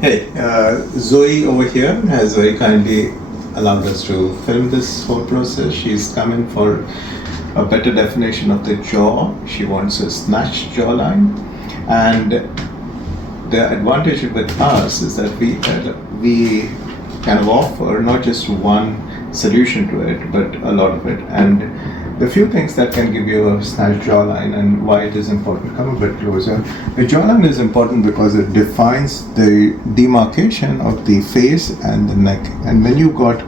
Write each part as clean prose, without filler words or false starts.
Hey, Zoe over here has very kindly allowed us to film this whole process. She's coming for a better definition of the jaw. She wants a snatched jawline, and the advantage with us is that we kind of offer not just one solution to it, but a lot of it. And the few things that can give you a snatched jawline and why it is important. Come a bit closer. The jawline is important because it defines the demarcation of the face and the neck. And when you've got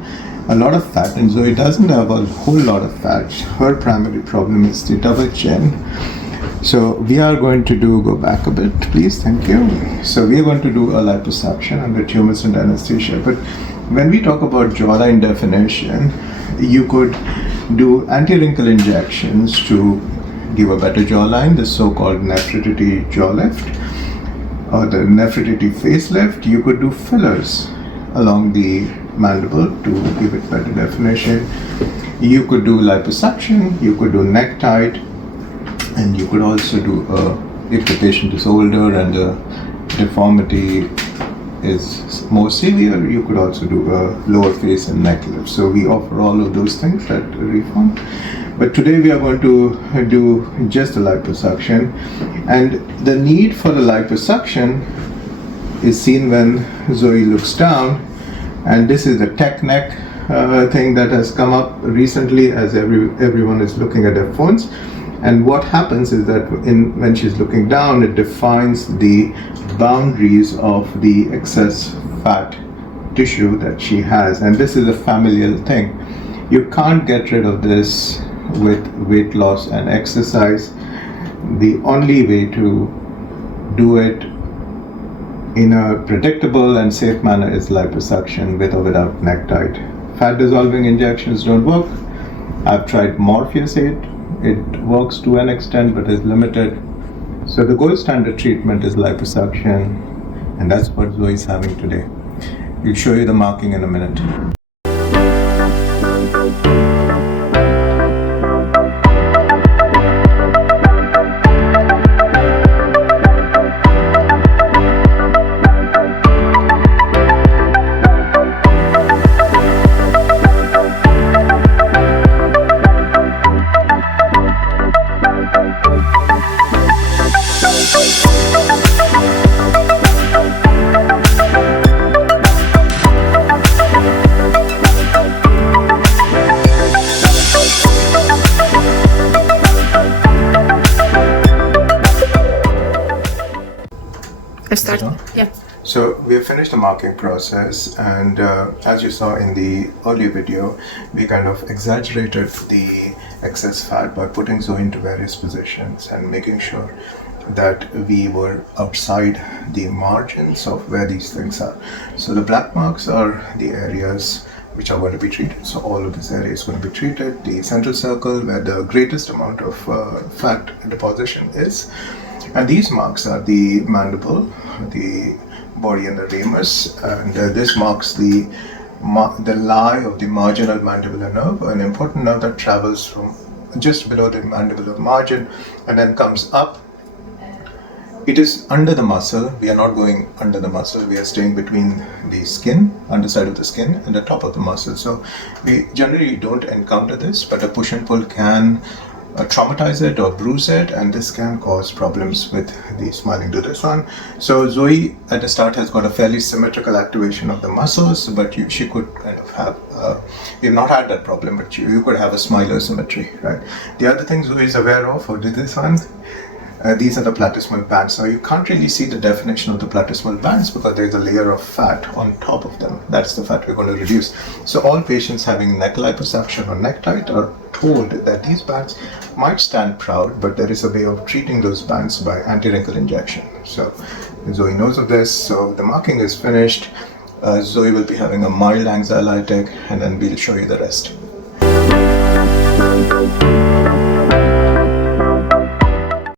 a lot of fat, and Zoe doesn't have a whole lot of fat, her primary problem is the double chin. So we are going to go back a bit, please, thank you. So we are going to do a liposuction under tumescent anesthesia. But when we talk about jawline definition, you could do anti-wrinkle injections to give a better jawline, the so-called Nefertiti jaw lift or the Nefertiti facelift. You could do fillers along the mandible to give it better definition. You could do liposuction, you could do neck tight, and you could also do if the patient is older and the deformity is more severe, you could also do a lower face and neck lift. So we offer all of those things at Reform. But today we are going to do just a liposuction, and the need for the liposuction is seen when Zoe looks down, and this is the tech neck thing that has come up recently as everyone is looking at their phones. And what happens is that when she's looking down, it defines the boundaries of the excess fat tissue that she has. And this is a familial thing. You can't get rid of this with weight loss and exercise. The only way to do it in a predictable and safe manner is liposuction with or without neck tight. Fat dissolving injections don't work. I've tried Morpheus 8. It works to an extent but is limited. So the gold standard treatment is liposuction, and that's what Zoe is having today. We'll show you the marking in a minute. Start. Yeah. So we have finished the marking process, and as you saw in the earlier video, we kind of exaggerated the excess fat by putting Zoe into various positions and making sure that we were outside the margins of where these things are. So the black marks are the areas which are going to be treated. So all of this area is going to be treated. The central circle where the greatest amount of fat deposition is. And these marks are the mandible, the body and the ramus, and this marks the lie of the marginal mandibular nerve, an important nerve that travels from just below the mandibular margin and then comes up. It is under the muscle. We are not going under the muscle. We are staying between the skin, underside of the skin, and the top of the muscle. So we generally don't encounter this, but a push and pull can traumatize it or bruise it, and this can cause problems with the smiling to this one. So Zoe at the start has got a fairly symmetrical activation of the muscles, but she could kind of have we've not had that problem, but you could have a smiler symmetry, right? The other thing Zoe is aware of, or did this one, these are the platysmal bands. Now you can't really see the definition of the platysmal bands because there is a layer of fat on top of them. That's the fat we're going to reduce. So all patients having neck liposuction or neck tight are told that these bands might stand proud, but there is a way of treating those bands by anti-wrinkle injection. So Zoe knows of this. So the marking is finished. Zoe will be having a mild anxiolytic, and then we'll show you the rest.